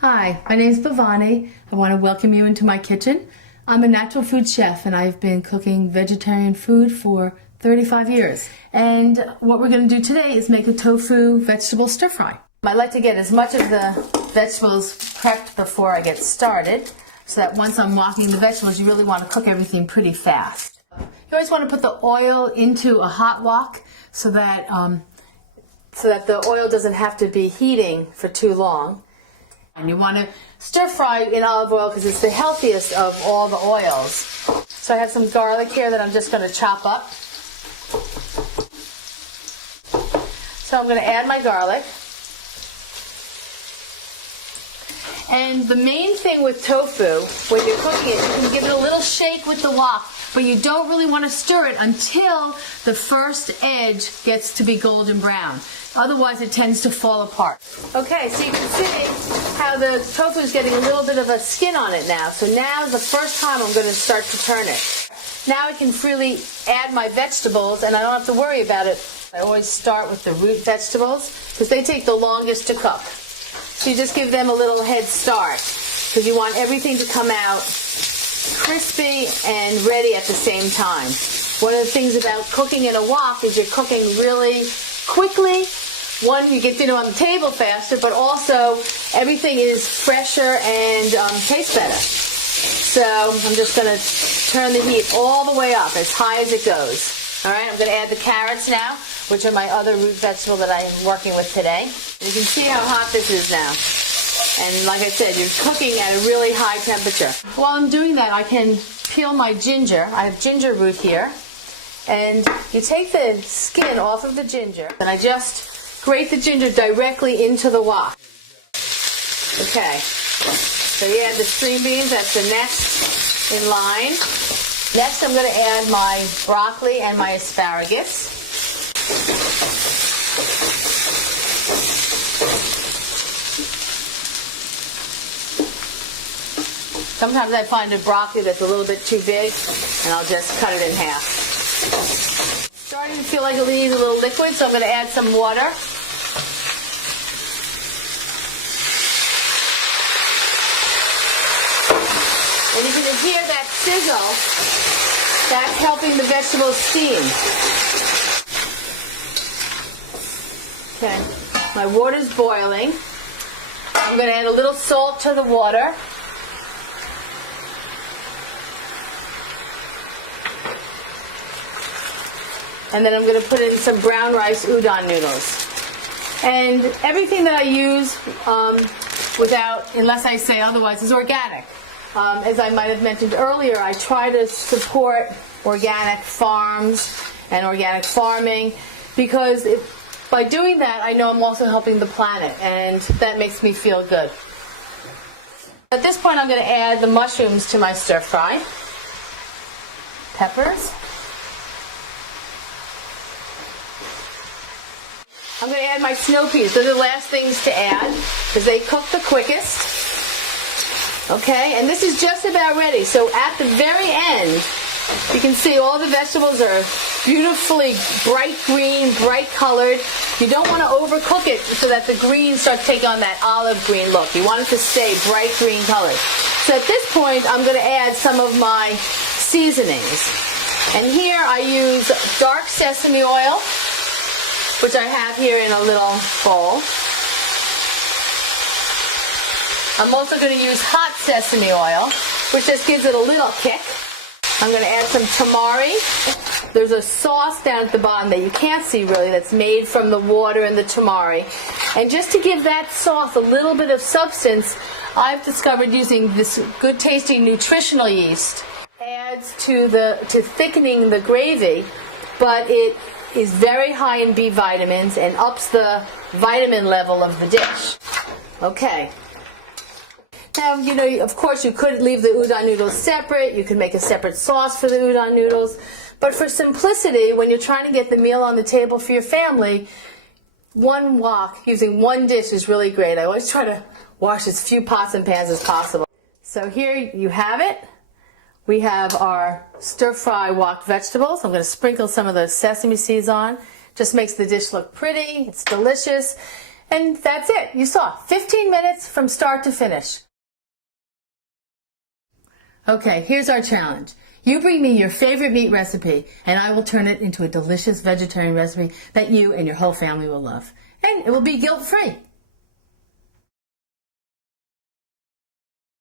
Hi, my name is Bhavani. I want to welcome you into my kitchen. I'm a natural food chef and I've been cooking vegetarian food for 35 years. And what we're going to do today is make a tofu vegetable stir fry. I like to get as much of the vegetables prepped before I get started so that once I'm wokking the vegetables, you really want to cook everything pretty fast. You always want to put the oil into a hot wok so that the oil doesn't have to be heating for too long. And you want to stir fry in olive oil because it's the healthiest of all the oils. So I have some garlic here that I'm just going to chop up. So I'm going to add my garlic. And the main thing with tofu, when you're cooking it, you can give it a little shake with the wok, but you don't really want to stir it until the first edge gets to be golden brown. Otherwise, it tends to fall apart. Okay, so you can see how the tofu is getting a little bit of a skin on it now. So now is the first time I'm going to start to turn it. Now I can freely add my vegetables, and I don't have to worry about it. I always start with the root vegetables because they take the longest to cook. So you just give them a little head start because you want everything to come out crispy and ready at the same time. One of the things about cooking in a wok is you're cooking really quickly. One, you get dinner on the table faster, but also everything is fresher and tastes better. So I'm just going to turn the heat all the way up as high as it goes. All right, I'm going to add the carrots now, which are my other root vegetable that I'm working with today. You can see how hot this is now. And like I said, you're cooking at a really high temperature. While I'm doing that, I can peel my ginger. I have ginger root here. And you take the skin off of the ginger, and I just grate the ginger directly into the wok. Okay, so you add the string beans, that's the next in line. Next I'm going to add my broccoli and my asparagus. Sometimes I find a broccoli that's a little bit too big, and I'll just cut it in half. Starting to feel like it needs a little liquid, so I'm going to add some water. And you can just hear that sizzle. That's helping the vegetables steam. Okay, my water's boiling. I'm going to add a little salt to the water. And then I'm going to put in some brown rice udon noodles. And everything that I use, unless I say otherwise, is organic. As I might have mentioned earlier, I try to support organic farms and organic farming because by doing that, I know I'm also helping the planet, and that makes me feel good. At this point, I'm going to add the mushrooms to my stir fry. Peppers. I'm going to add my snow peas. Those are the last things to add because they cook the quickest. Okay, and this is just about ready. So at the very end, you can see all the vegetables are beautifully bright green, bright colored. You don't want to overcook it so that the green starts taking on that olive green look. You want it to stay bright green colored. So at this point, I'm going to add some of my seasonings. And here I use dark sesame oil, which I have here in a little bowl. I'm also going to use hot sesame oil, which just gives it a little kick. I'm going to add some tamari. There's a sauce down at the bottom that you can't see really that's made from the water and the tamari. And just to give that sauce a little bit of substance, I've discovered using this good tasting nutritional yeast. Adds to thickening the gravy, but it is very high in B vitamins and ups the vitamin level of the dish. Okay. Now, of course you could leave the udon noodles separate. You could make a separate sauce for the udon noodles. But for simplicity, when you're trying to get the meal on the table for your family, one wok using one dish is really great. I always try to wash as few pots and pans as possible. So here you have it. We have our stir-fry wok vegetables. I'm going to sprinkle some of the sesame seeds on. Just makes the dish look pretty. It's delicious. And that's it. You saw 15 minutes from start to finish. Okay, here's our challenge. You bring me your favorite meat recipe, and I will turn it into a delicious vegetarian recipe that you and your whole family will love. And it will be guilt-free.